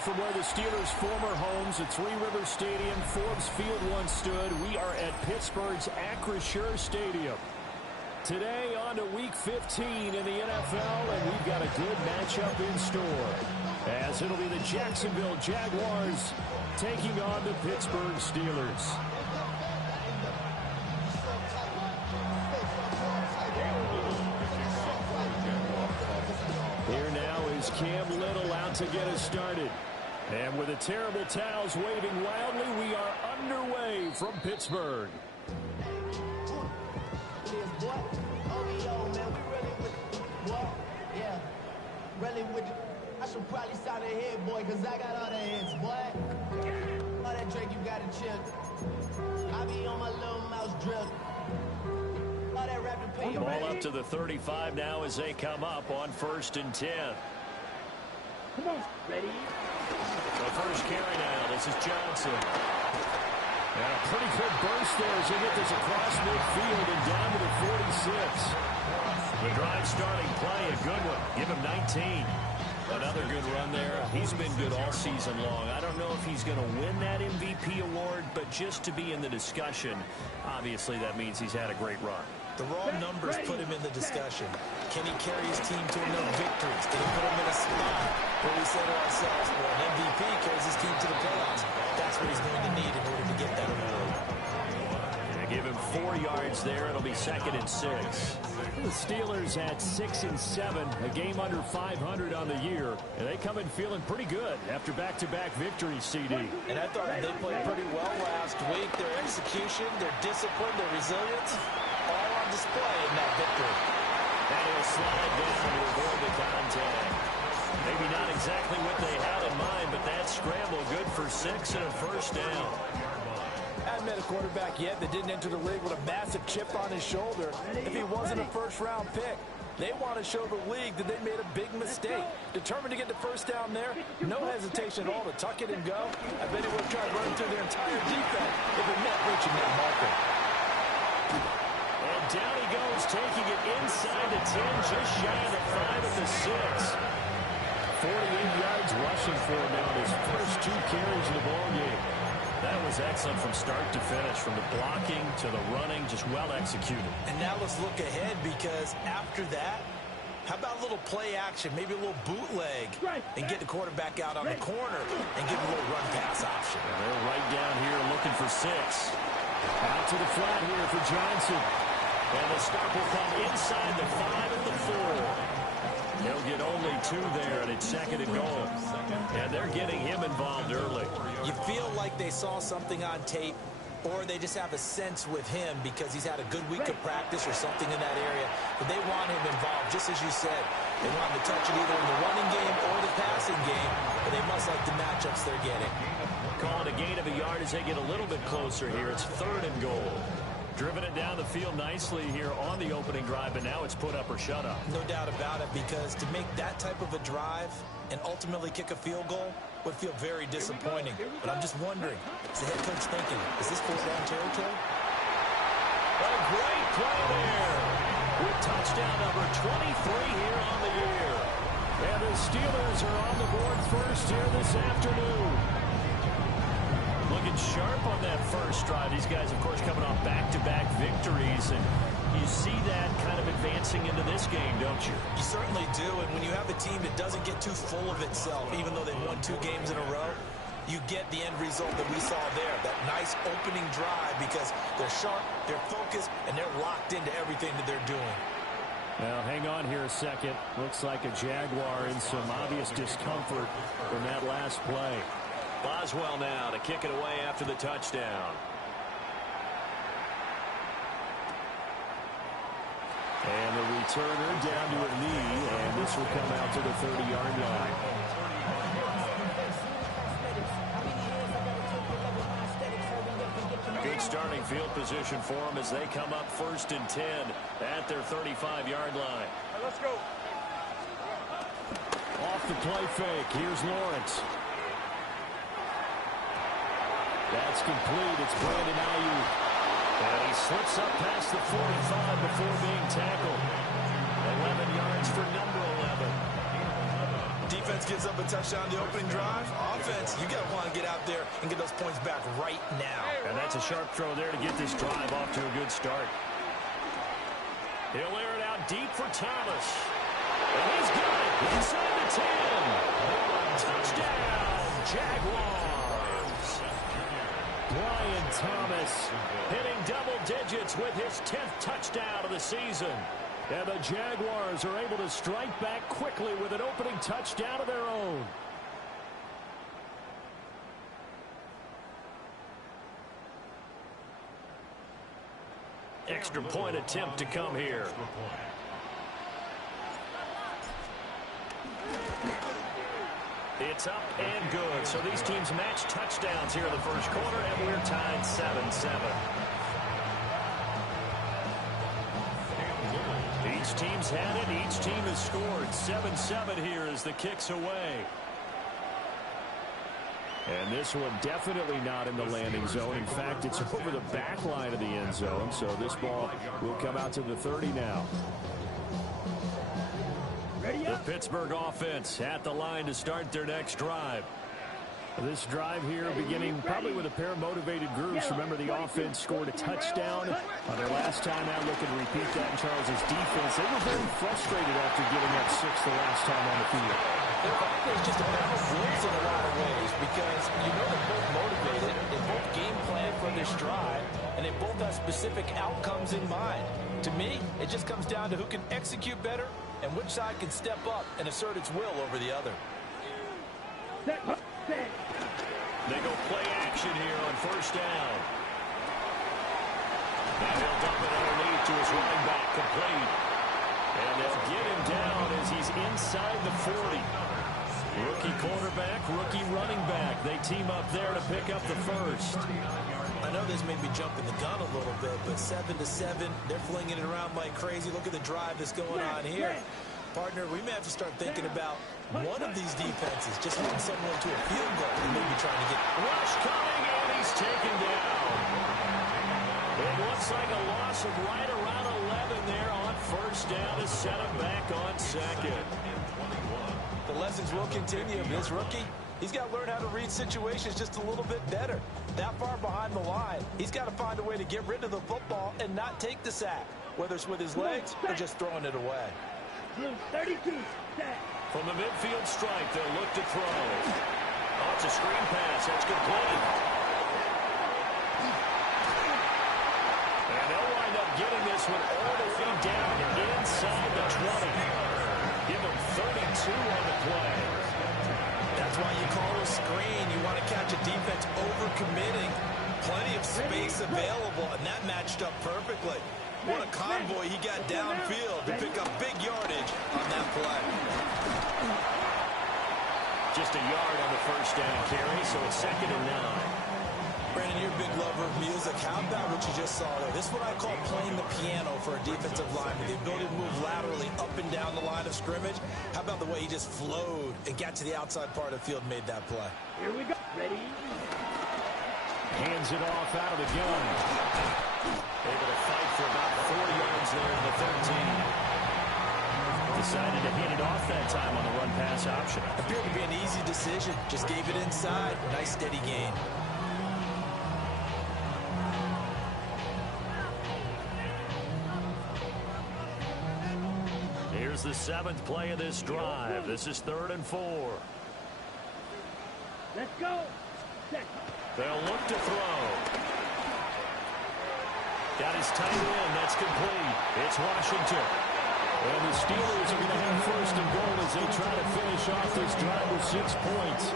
from where the Steelers' former homes at Three Rivers Stadium, Forbes Field once stood. We are at Pittsburgh's Acrisure Stadium. Today on to Week 15 in the NFL, and we've got a good matchup in store, as it'll be the Jacksonville Jaguars taking on the Pittsburgh Steelers. Here now is Cam Little out to get us started. And with the terrible towels waving wildly, we are underway from Pittsburgh. I should probably sign a head, boy, because I got all the hits, boy. All that Drake, you got to chill. I be on my little mouse drip. All that rapping pay you Ball up to the 35 now as they come up on 1st and 10. Come on, ready? The first carry now. This is Johnson. And a pretty good burst there as they get this across midfield and down to the 46. The drive starting play, a good one. Give him 19. Another good run there. He's been good all season long. I don't know if he's going to win that MVP award, but just to be in the discussion, obviously that means he's had a great run. The raw numbers put him in the discussion. Can he carry his team to enough victories? Can he put him in a spot where we say to ourselves, well, an MVP carries his team to the playoffs. That's what he's going to need in order to get that award. Give him 4 yards there. It'll be 2nd and 6. The Steelers at 6 and 7, a game under 500 on the year, and they come in feeling pretty good after back-to-back victories, CD. And I thought they played pretty well last week. Their execution, their discipline, their resilience, all on display in that victory. And he'll slide down to avoid the contact. Maybe not exactly what they had in mind, but that scramble good for 6 and a first down. I haven't met a quarterback yet that didn't enter the league with a massive chip on his shoulder if he wasn't a first-round pick. They want to show the league that they made a big mistake. Determined to get the first down there, no hesitation at all to tuck it and go. I bet he would have tried running through their entire defense if it meant reaching that marker. And down he goes, taking it inside the 10, just shy of the 5 at the 6. 48 yards rushing for him now in his first 2 carries in the ballgame. That was excellent from start to finish, from the blocking to the running, just well executed. And now let's look ahead, because after that, how about a little play action, maybe a little bootleg, and get the quarterback out on the corner and give him a little run pass option. And they're right down here looking for 6. Out to the flat here for Johnson. And the stop will come inside the 5 at the 4. They'll get only 2 there, and it's 2nd and goal. And they're getting him involved early. You feel like they saw something on tape, or they just have a sense with him because he's had a good week of practice or something in that area. But they want him involved, just as you said. They want him to touch it either in the running game or the passing game, but they must like the matchups they're getting. Calling a gain of a yard as they get a little bit closer here. It's 3rd and goal. Driven it down the field nicely here on the opening drive, but now it's put up or shut up. No doubt about it, because to make that type of a drive and ultimately kick a field goal would feel very disappointing. But I'm just wondering, is the head coach thinking, is this 4th down territory? A great play there with touchdown number 23 here on the year. And the Steelers are on the board first here this afternoon. Looking sharp on that first drive. These guys, of course, coming off back-to-back victories, and you see that kind of advancing into this game, don't you? You certainly do, and when you have a team that doesn't get too full of itself, even though they've won 2 games in a row, you get the end result that we saw there, that nice opening drive, because they're sharp, they're focused, and they're locked into everything that they're doing. Now, hang on here a second. Looks like a Jaguar in some obvious discomfort from that last play. Boswell now to kick it away after the touchdown. And the returner down to a knee, and this will come out to the 30-yard line. Good starting field position for them as they come up 1st and 10 at their 35-yard line. Let's go. Off the play fake. Here's Lawrence. That's complete. It's Brandon Ayuk. And he slips up past the 45 before being tackled. 11 yards for number 11. defense gives up a touchdown the opening drive, offense, you got to want to get out there and get those points back right now. And that's a sharp throw there to get this drive off to a good start. He'll air it out deep for Thomas. And he's got it inside the 10. Touchdown, Jaguars. Brian Thomas hitting double digits with his 10th touchdown of the season. And the Jaguars are able to strike back quickly with an opening touchdown of their own. Extra point attempt to come here. It's up and good. So these teams match touchdowns here in the first quarter, and we're tied 7-7. Each team's had it. Each team has scored. 7-7 here as the kick's away. And this one definitely not in the landing zone. In fact, it's over the back line of the end zone. So this ball will come out to the 30 now. The Pittsburgh offense at the line to start their next drive. This drive here beginning probably with a pair of motivated groups. Remember, the offense scored a touchdown on their last time out. Looking to repeat that in Charles's defense. They were very frustrated after giving up 6 the last time on the field. Their offense just a battle of wills in a lot of ways because you know they're both motivated. They both game plan for this drive, and they both have specific outcomes in mind. To me, it just comes down to who can execute better and which side can step up and assert its will over the other. They go play action here on first down. Now he'll dump it underneath to his running back, complete. And they'll get him down as he's inside the 40. Rookie quarterback, rookie running back. They team up there to pick up the first. I know this made me jump in the gun a little bit, but 7-7, they're flinging it around like crazy. Look at the drive that's going on here. Partner, we may have to start thinking about one of these defenses just hitting someone to a field goal and maybe trying to get... Rush coming, and he's taken down. It looks like a loss of right around 11 there on first down to set him back on second. The lessons will continue. This rookie, he's got to learn how to read situations just a little bit better. That far behind the line, he's got to find a way to get rid of the football and not take the sack, whether it's with his legs or just throwing it away. 32. From the midfield strike, they'll look to throw. Oh, it's a screen pass. That's complete. And they'll wind up getting this one all the way down inside the 20. Give them 32 on the play. That's why you call a screen. You want to catch a defense overcommitting. Plenty of space available, and that matched up perfectly. What a convoy he got downfield to pick up big yardage on that play. Just a yard on the first down carry, so it's 2nd and 9. Brandon, you're a big lover of music. How about what you just saw there? This is what I call playing the piano for a defensive lineman. The ability to move laterally up and down the line of scrimmage. How about the way he just flowed and got to the outside part of the field and made that play? Here we go. Ready? Hands it off out of the gun. Able to fight for about 4 yards there in the 13. Decided to hand it off that time on the run-pass option. Appeared to be an easy decision. Just gave it inside. Nice steady gain. Here's the 7th play of this drive. This is 3rd and 4. Let's go. They'll look to throw. Got his tight end. That's complete. It's Washington. And the Steelers are going to have 1st and goal as they try to finish off this drive with 6 points.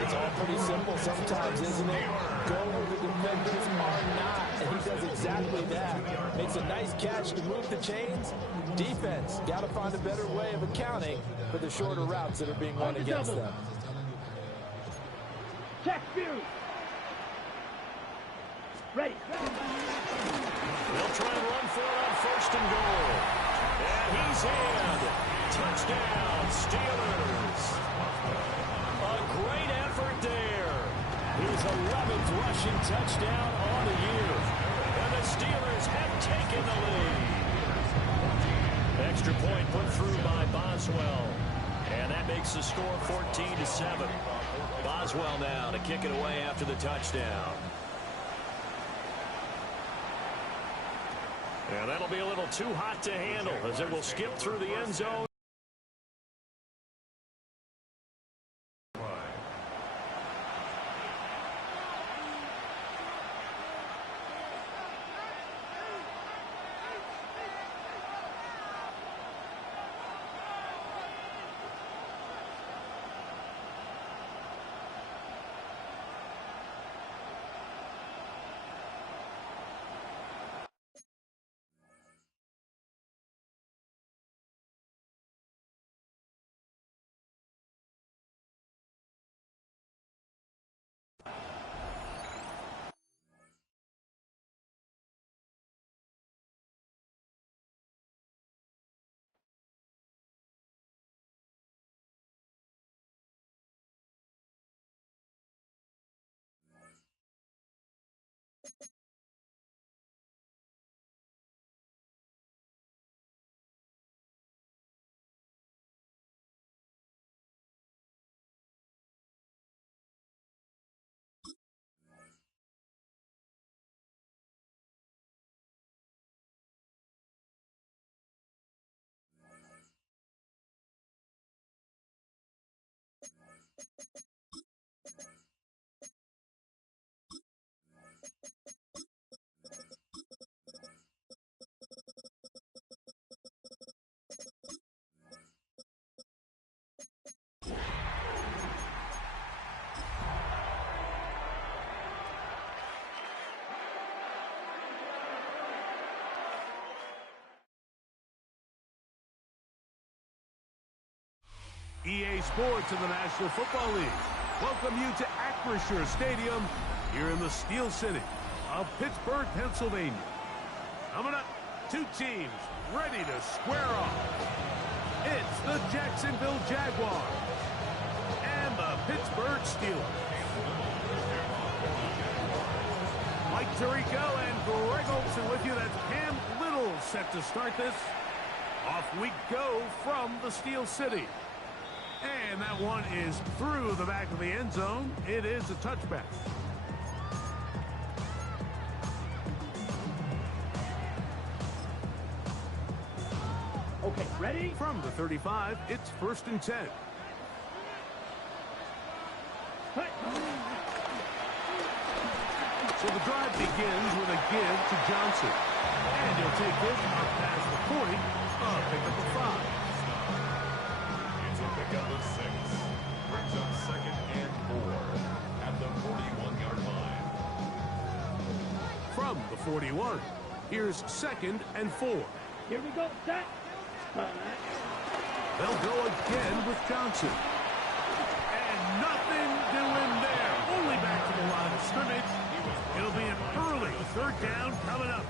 It's all pretty simple sometimes, isn't it? Go where the defenders are not. And he does exactly that. Makes a nice catch to move the chains. Defense, got to find a better way of accounting for the shorter routes that are being run against them. Check view. Ready. They'll try and run for it on 1st and goal. And he's in. Touchdown, Steelers. A great effort there. His 11th rushing touchdown on the year. And the Steelers have taken the lead. Extra point put through by Boswell. And that makes the score 14-7. Boswell now to kick it away after the touchdown. And that'll be a little too hot to handle as it will skip through the end zone. EA Sports in the National Football League welcome you to Acrisure Stadium here in the Steel City of Pittsburgh, Pennsylvania. Coming up, two teams ready to square off. It's the Jacksonville Jaguars and the Pittsburgh Steelers. Mike Tirico and Greg Olson with you. That's Cam Little set to start this. Off we go from the Steel City. And that one is through the back of the end zone. It is a touchback. Okay, ready? From the 35, it's 1st and 10. Hut. So the drive begins with a give to Johnson. And he'll take this up past the 40, pick up a 5. Pickup of 6. Brings up 2nd and 4 at the 41-yard line. From the 41, here's 2nd and 4. Here we go, set. They'll go again with Johnson. And nothing doing there. Only back to the line of scrimmage. It'll be an early 3rd down coming up.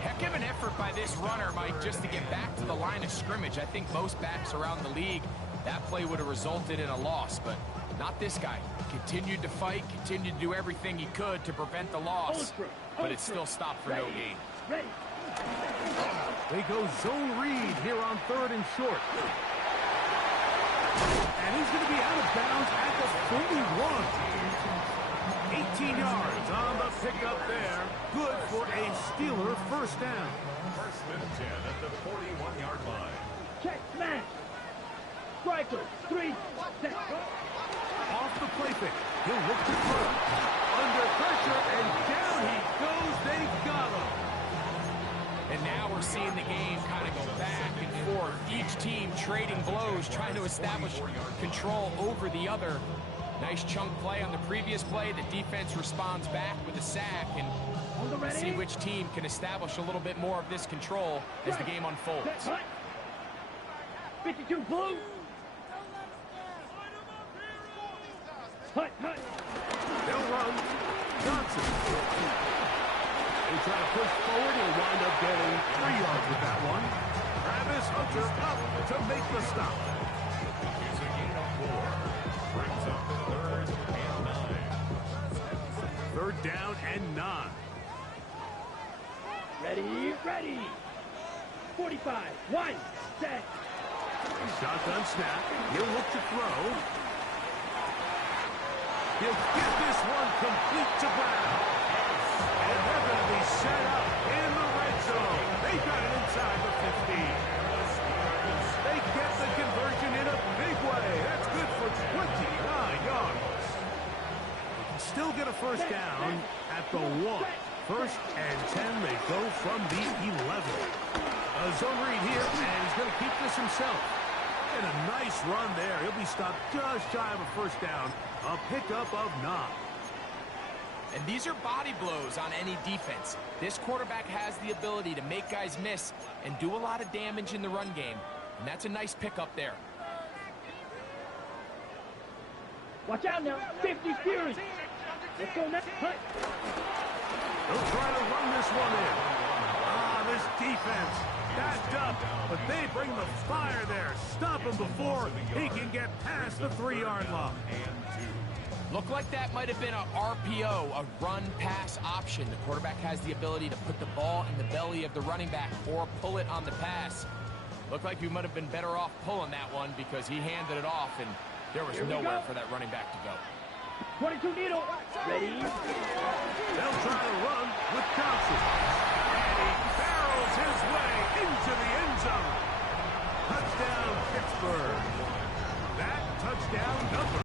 Heck of an effort by this runner, Mike, just to get back to the line of scrimmage. I think most backs around the league, that play would have resulted in a loss, but not this guy. Continued to fight, continued to do everything he could to prevent the loss, but it still stopped for no gain. Ready. They go zone read here on 3rd and short. And he's going to be out of bounds at the 41. 18 yards on the pickup there. Good for a Steeler 1st down. 1st and 10 at the 41-yard line. Check, smash. Striker, 3, set. Off the play fake. He'll look to throw. Under pressure, and down he goes. They got him. And now we're seeing the game kind of go back and forth. Each team trading blows, trying to establish control over the other. Nice chunk play on the previous play. The defense responds back with a sack, and we'll see which team can establish a little bit more of this control as the game unfolds. 52 blue. Hut, hut. They'll run. Johnson. They try to push forward. He'll wind up getting 3 yards with that one. Travis Hunter up to make the stop. Here's a gain of 4. Brings up 3rd and 9. 3rd down and 9. Ready, ready. 45, 1, set. Shotgun snap. He'll look to throw. He'll get this one complete to Brown. And they're going to be set up in the red zone. They got it inside the 15. They get the conversion in a big way. That's good for 29 yards. They can still get a first down at the 1. First and 10, they go from the 11. A zone read here, and he's going to keep this himself. And a nice run there. He'll be stopped just shy of a first down. A pickup of 9. And these are body blows on any defense. This quarterback has the ability to make guys miss and do a lot of damage in the run game. And that's a nice pickup there. Watch out now. 50 Fury. Let's go next. Hunt. They'll try to run this one in. This defense backed up, but they bring the fire there. Stop him before he can get past the 3-yard line. Looked like that might have been a RPO, a run-pass option. The quarterback has the ability to put the ball in the belly of the running back or pull it on the pass. Looked like he might have been better off pulling that one because he handed it off, and there was nowhere for that running back to go. 22 needle. Ready? They'll try to run with Johnson. And he barrels his way into the end zone. Touchdown, Pittsburgh. That touchdown number